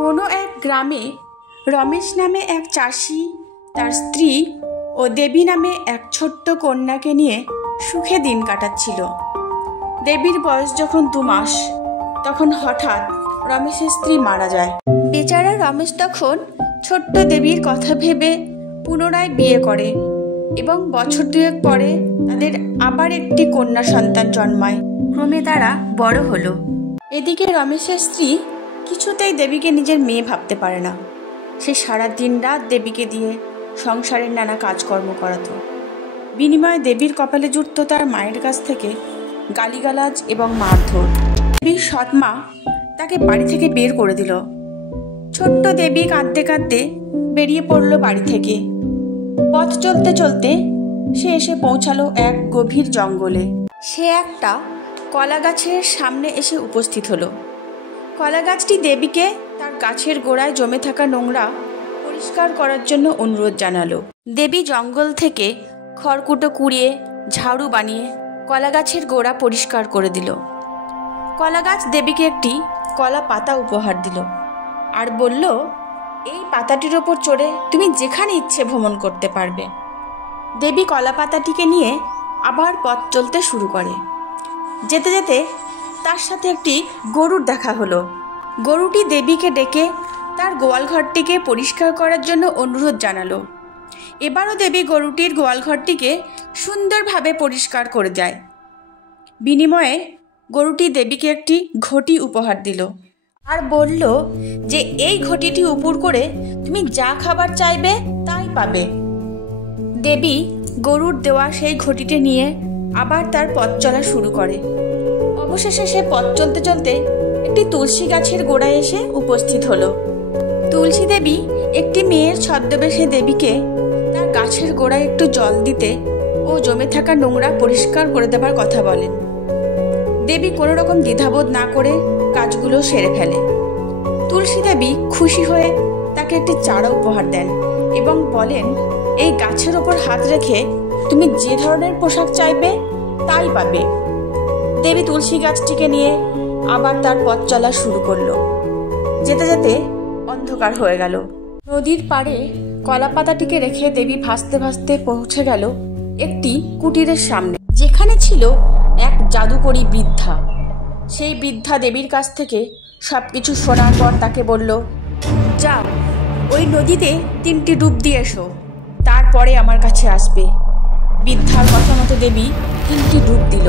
কোনো এক গ্রামে রমেশ নামে এক চাষি, তার স্ত্রী ও দেবী নামে এক ছোট্ট কন্যাকে নিয়ে সুখে দিন কাটাচ্ছিল। দেবীর বয়স যখন 2 মাস, তখন হঠাৎ রমেশের স্ত্রী মারা যায়। বেচারা রমেশ তখন ছোট্ট দেবীর কথা ভেবে পুনরায় বিয়ে করে এবং বছর 2 পরে তাদের আবার একটি কন্যা সন্তান জন্মায়। ক্রমে তারা বড় হলো। এদিকে রমেশের স্ত্রী কিছুতেই দেবীকে নিজের মেয়ে ভাবতে পারে না। সে সারা দিন রাত দেবীকে দিয়ে সংসারের নানা কাজকর্ম করাতো। বিনিময়ে দেবীর কপালে জুটত তার মায়ের কাছ থেকে গালিগালাজ এবং মারধর। দেবীর সৎমা তাকে বাড়ি থেকে বের করে দিল। ছোট্ট দেবী কাঁদতে কাঁদতে বেরিয়ে পড়ল বাড়ি থেকে। পথ চলতে চলতে সে এসে পৌঁছালো এক গভীর জঙ্গলে। সে একটা কলা গাছের সামনে এসে উপস্থিত হলো। কলা গাছটি দেবীকে তার গাছের গোড়ায় জমে থাকা নোংরা পরিষ্কার করার জন্য অনুরোধ জানালো। দেবী জঙ্গল থেকে খড়কুটো কুড়িয়ে ঝাড়ু বানিয়ে কলা গাছের গোড়া পরিষ্কার করে দিল। কলা গাছ দেবীকে একটি কলা পাতা উপহার দিল আর বলল, এই পাতাটির ওপর চড়ে তুমি যেখানে ইচ্ছে ভ্রমণ করতে পারবে। দেবী কলা পাতাটিকে নিয়ে আবার পথ চলতে শুরু করে। যেতে যেতে তার সাথে একটি গরুর দেখা হলো। গরুটি দেবীকে ডেকে তার গোয়ালঘরটিকে পরিষ্কার করার জন্য অনুরোধ জানালো। এবারও দেবী গরুটির গোয়ালঘরটিকে সুন্দরভাবে পরিষ্কার করে যায়। বিনিময়ে গরুটি দেবীকে একটি ঘটি উপহার দিল আর বলল যে এই ঘটিটি উপর করে তুমি যা খাবার চাইবে তাই পাবে। দেবী গরুর দেওয়া সেই ঘটিটি নিয়ে আবার তার পথ চলা শুরু করে। অবশেষে সে পথ চলতে চলতে একটি তুলসী গাছের গোড়ায় এসে উপস্থিত হলো। তুলসী দেবী একটি মেয়ের ছদ্মবেশে দেবীকে তার গাছের গোড়ায় একটু জল দিতে ও জমে থাকা নোংরা পরিষ্কার করে দেবার কথা বলেন। দেবী কোনো রকম দ্বিধাবোধ না করে কাজগুলো সেরে ফেলে। তুলসী দেবী খুশি হয়ে তাকে একটি চারা উপহার দেন এবং বলেন, এই গাছের ওপর হাত রেখে তুমি যে ধরনের পোশাক চাইবে তাই পাবে। দেবী তুলসী গাছটিকে নিয়ে আবার তার পথ চলা শুরু করলো। যেতে যেতে অন্ধকার হয়ে গেল। নদীর পাড়ে কলা পাতাটিকে রেখে দেবী ভাসতে ভাসতে পৌঁছে গেল একটি কুটিরের সামনে, যেখানে ছিল এক জাদুকরী বৃদ্ধা। সেই বৃদ্ধা দেবীর কাছ থেকে সবকিছু শোনার পর তাকে বলল, যাও ওই নদীতে 3টি ডুব দিয়ে এসো, তারপরে আমার কাছে আসবে। বৃদ্ধার কথা মতো দেবী 3টি ডুব দিল।